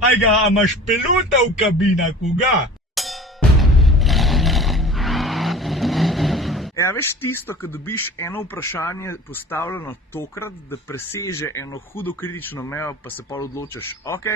Ajga, a imaš pelota v kabinah, koga? Ja, veš tisto, ko dobiš eno vprašanje postavljeno tokrat, da preseže eno hudo kritično mejo, pa se pol odločiš, ok,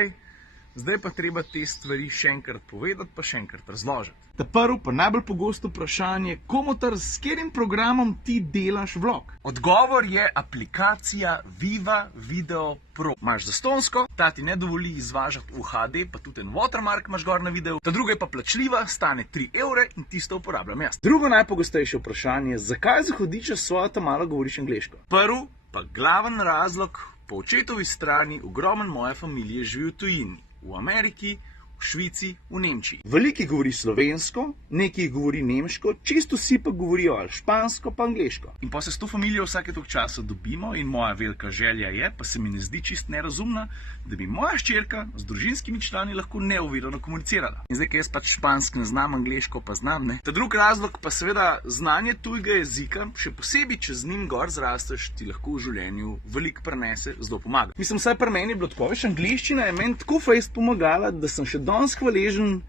zdaj pa treba te stvari še enkrat povedati, pa še enkrat razložiti. Ta prvo pa najbolj pogosto vprašanje, komutar, s katerim programom ti delaš vlog? Odgovor je aplikacija Viva Video Pro. Imaš zastonjsko, ta ti ne dovoli izvažati v HD, pa tudi en watermark imaš gor na videu. Ta druga je pa plačljiva, stane 3 evre in tisto uporabljam jaz. Drugo najpogostejše vprašanje, zakaj za hudiča s svojo ta-malo govoriš angleško? Prvo pa glaven razlog, po očetovi strani ogromen moje familije živi v tujini. V Ameriki, v Švici, v Nemčiji. Veliki govori slovensko, neki govori nemško, čisto vsi pa govorijo ali špansko pa angleško. In pa se s to familijo vsake toliko časa dobimo in moja velika želja je, pa se mi ne zdi čist nerazumna, da bi moja hčerka z družinskimi člani lahko neovirano komunicirala. In zdaj, ker jaz pač špansko ne znam, angleško pa znam, ne. Ta drug razlog pa seveda znanje tujega jezika, še posebej, če z njim gor zrasteš, ti lahko v življenju veliko prenese, zelo pomaga. Mislim, vsaj pri meni je bilo tako, veš, angleščina je meni tako fejst pomagala, da sem še danes hvaležen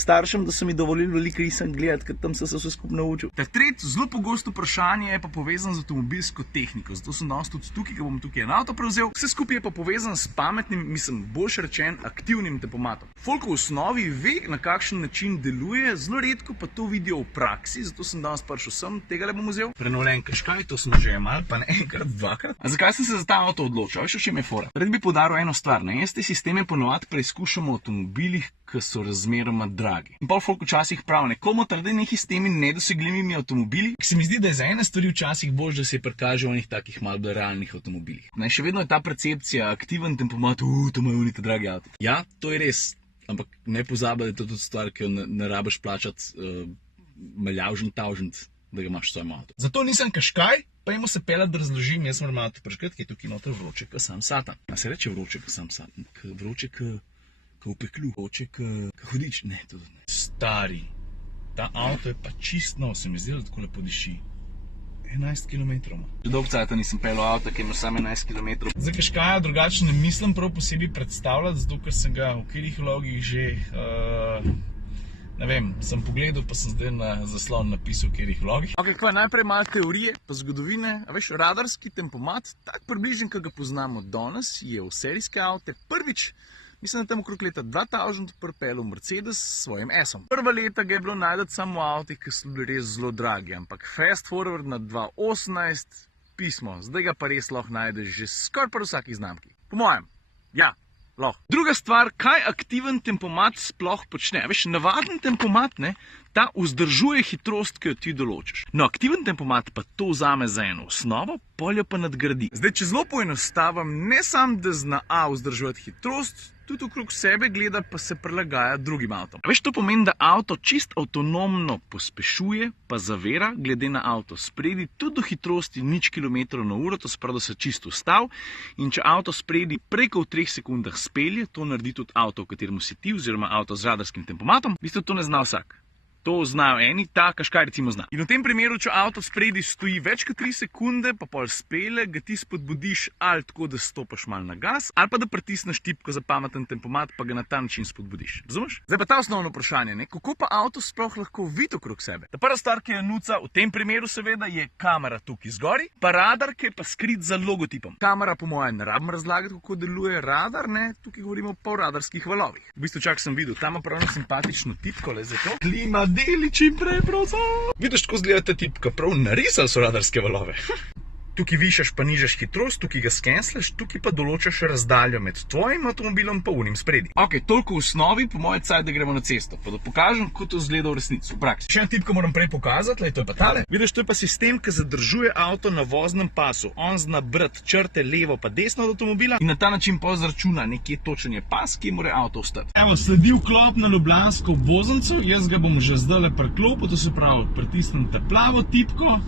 staršem, da so mi dovolili veliko risank gledati, ker tam sem se vse skupaj naučil. Ta tretje zelo pogosto vprašanje je pa povezano z avtomobilsko tehniko, zato sem danes tudi tukaj, ker bom tukaj en avto prevzel. Vse skupaj je pa povezano s pametnim, mislim, boljše rečen, aktivnim tempomatom. Folk v osnovi ve, na kakšen način deluje, zelo redko pa to vidijo v praksi, zato sem danes prišel sem, tega le bom vzel. Prenovljen Qashqai, to smo že imeli, pa ne enkrat, dvakrat. A zakaj sem se za ta avto odločil? Veš, o čem je fora? Rad bi poudaril eno stvar, ne? Jaz te sisteme ponovadi preizkušamo v avtomobilih, ki so razmeroma dragi. In pol folk včasih pravi, komu trdi neki s temi nedosegljivimi avtomobili, ki se mi zdi, da je za ene stvari včasih bolj, da se prikaže v enih takih malo bolj realnih avtomobilih. Še vedno je ta percepcija, aktiven tempomat, to imajo oni te dragi avti. Ja, to je res, ampak ne pozabi, da je to tudi stvar, ki jo ne rabiš plačati maljavžen, tavžent, da ga imaš v svojem avtu. Zato nisem Qashqai, pa jemo se pelat, da razložim, jaz moram avto preškrat, ki je tukaj noter vroče, kot sam satan. A se reče vroče, kot sam satan, vroče, kot v peklu, vroče, kot hudič, ne, to ne. Stari, ta avto je pa čist nov, se mi zdi, da tako lepo diši. 11 km. Že dolgo cajta nisem pelil avto, ki ima samo 11 km. Za Qashqaja drugače ne mislim prav posebej predstavljati, zato ker sem ga v katerih vlogih že, ne vem, sem pogledal, pa sem zdaj na zaslon napisal v katerih vlogih. Ok, kaj najprej malo teorije, pa zgodovine. A veš, radarski tempomat, tak približen, ki ga poznamo danes, je v serijske avte prvič, mislim, da tam okrog leta 2000 pripeljal Mercedes s svojim S-om. Prva leta ga je bilo najdati samo v avtih, ki so bili res zelo dragi, ampak fast forward na 2018 pismo, zdaj ga pa res lahko najdeš že skoraj pri vsaki znamki. Po mojem, ja, lahko. Druga stvar, kaj aktiven tempomat sploh počne? Veš, navaden tempomat, ne, ta vzdržuje hitrost, ki jo ti določiš. No, aktiven tempomat pa to vzame za eno osnovo, pol jo pa nadgradi. Zdaj, če zelo poenostavim, ne samo, da zna A vzdrževati hitrost, tudi okrog sebe gleda, pa se prilagaja drugim avtom. Veš, to pomeni, da avto čist avtonomno pospešuje, pa zavira, glede na avto spredi, tudi do hitrosti 0 km/h, to se pravi, da se čisto ustavi. In če avto spredi preko v 3 sekundah spelje, to naredi tudi avto, v katerem si ti, oziroma avto z radarskim tempomatom. V bistvu to ne zna vsak. To znajo eni, ta Qashqai recimo zna. In v tem primeru, če avto spredi stoji več kot 3 sekunde, pa pol spele, ga ti spodbudiš ali tako, da stopaš malo na gas, ali pa da pritisneš tipko za pameten tempomat, pa ga na ta način spodbudiš. Razumeš? Zdaj pa ta osnovno vprašanje, ne? Kako pa avto sploh lahko vidi okrog sebe? Ta prva stvar, ki je nuca, v tem primeru seveda, je kamera tukaj zgori, pa radar, ki je pa skrit za logotipom. Kamera, po mojem, ne rabim razlagati, kako deluje radar, ne? Tukaj govorimo o polradarskih valovih. V bistvu, čak sem videl, tam ima prav simpatično tipko, le za to. Klima deli čim prej, prosim. Vidiš, tako zgleda ta tipka, prav narisali so radarske valove. Tukaj višaš pa nižaš hitrost, tukaj ga skenslaš, tukaj pa določaš razdaljo med tvojim avtomobilom pa unim spredi. Ok, toliko v osnovi, po moje cajt, da gremo na cesto, pa da pokažem, kako to zgleda v resnici, v praksi. Še en tip, ko moram prej pokazati, to je pa tale. Vidiš, to je pa sistem, ki zadržuje avto na voznem pasu. On zna brati črte levo pa desno od avtomobila in na ta način pa zračuna nekje točen je pas, ki mora avto ostati. Evo, sledi vklop na ljubljansko obvoznico, jaz ga bom že zdaj priklopil, to se pravi, pritisnem ta plavo tipko.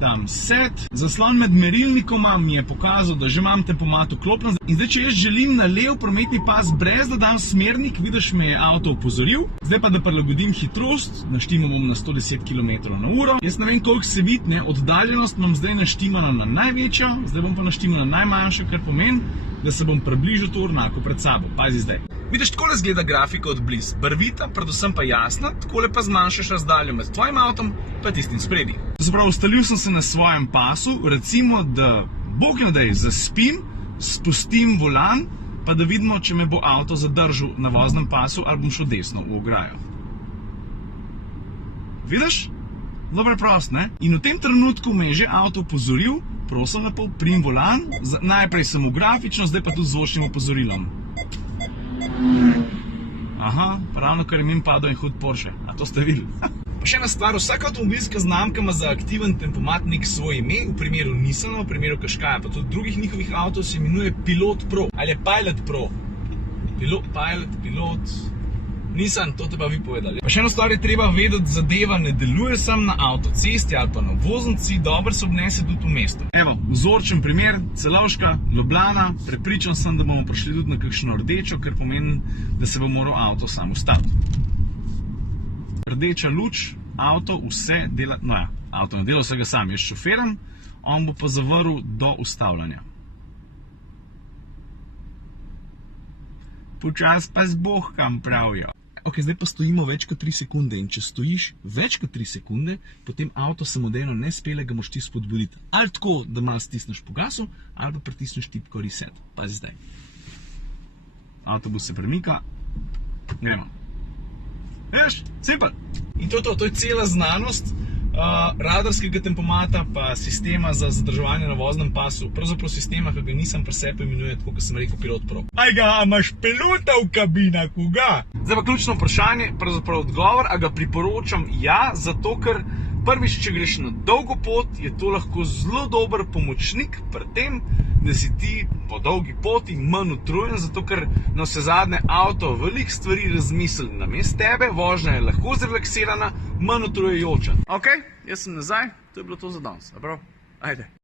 Dam set, zaslon med merilnikoma mi je pokazal, da že imam tempomat vklopljen. In zdaj, če jaz želim na lev prometni pas, brez da dam smernik, vidiš, me je avto opozoril. Zdaj pa, da prilagodim hitrost, naštimal bom na 110 km/h. Jaz ne vem, koliko se vidi, ne, oddaljenost imam zdaj naštimano na največjo, zdaj bom pa naštimano na najmanjšo, kar pomeni, da se bom približil to ornako pred sabo. Pazi zdaj. Vidiš, takole izgleda grafika od blizu. Barvita, predvsem pa jasna, takole pa zmanjšaš razdaljo med tvojim avtom pa tistim spredi. Se pravi, ustalil sem se na svojem pasu, recimo, da bog ne daj, zaspim, spustim volan, pa da vidimo, če me bo avto zadržal na voznem pasu ali bom šel desno v ograjo. Vidiš? Zelo preprost, ne? In v tem trenutku me je že avto opozoril, prosim lepo, prim volan, najprej samo grafično, zdaj pa tudi z zvočnim opozorilom. Aha, ravno kar je mimo padel en hud Porsche, a to ste videli? Pa še ena stvar, vsaka avtomobilska znamka ima za aktiven tempomat nek svoj ime, v primeru Nissana, v primeru Qashqaia, pa tudi drugih njihovih avtov se imenuje Pilot Pro ali je Pilot Pro. Pilot, Nissan, to te pa vi povedali. Pa še eno stvar je treba vedeti, zadeva ne deluje samo na avtocesti ali pa na voznici, dobro se obnese tudi v mestu. Evo, vzorčen primer, Celovška, Ljubljana, prepričan sem, da bomo prišli tudi na kakšno rdečo, ker pomeni, da se bo moral avto sam ustaviti. Rdeča luč, avto vse dela, no ja, avto ne dela vsega sam, jaz šoferam, on bo pa zavrl do ustavljanja. Počas pa zbohkam, pravijo. Ok, zdaj pa stojimo več kot 3 sekunde in če stojiš več kot 3 sekunde, potem avto samodejno ne spele, ga moraš ti spodbuditi. Ali tako, da malo stisneš po gasu, ali pa pritisneš tipko reset. Pazi zdaj. Avtobus se premika, gremo. Veš, super. In to je cela znanost radarskega tempomata pa sistema za zadrževanje na voznem pasu. Pravzaprav sistema, ki ga Nissan pri sebi imenuje, tako kot sem rekel, Pilot Pro. Aj ga, imaš pilota v kabinah, koga? Zdaj pa ključno vprašanje, pravzaprav odgovor, a ga priporočam ja, zato ker prvič, če greš na dolgo pot, je to lahko zelo dober pomočnik pri tem, da si ti po dolgi poti manj utrujen, zato ker na vsezadnje avto veliko stvari razmisli namesto tebe, vožnja je lahko zrelaksirana, manj utrujajoča. Ok, jaz sem nazaj, to je bilo to za danes. Ajde.